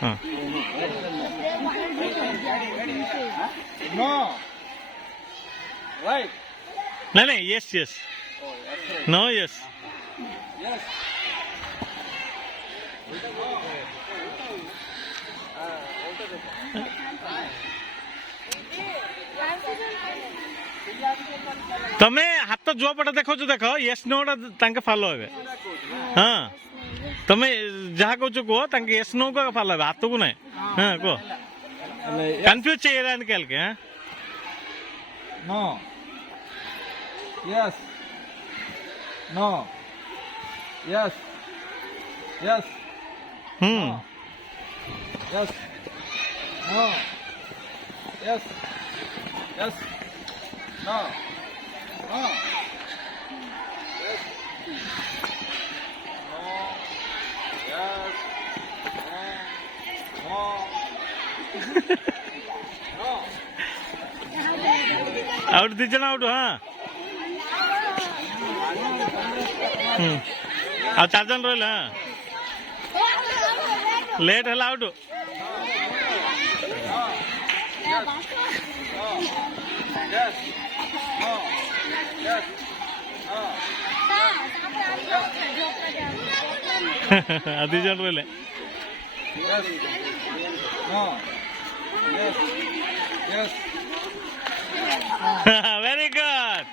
No. Right. No, no, yes, yes. Oh, yes. Right. No, yes. Yes. ତମେ ହାତ ଯୋଉ ପଟେ ଦେଖାଉଛ ଦେଖ ୟେସ୍ ନୋ ଟା ତାଙ୍କେ ଫଲୋ ହେବେ। ହଁ ତମେ ଯାହା କହୁଛ କୁହ ତାଙ୍କେ ୟେସ୍ ନୋ କୁ ଫଲୋ ହେବେ ହାତକୁ ନାହିଁ। ହଁ କୁହ కన్ఫ్యూజ్ చేయడానికి వాళ్ళకి No. Yes. No. Yes. Yes. Yes. No. Yes. Yes. No. No. Yes. No. Yes. No. No. No. Out దించడం అవుట్ ଆଉ 4 ଜଣ ରହିଲେ ଲେଟ୍ ହେଲା out. Yes. No. Yes. No. ଆଉ 2 ଜଣ ରହିଲେ। Yes. No. Yes. Yes. Very good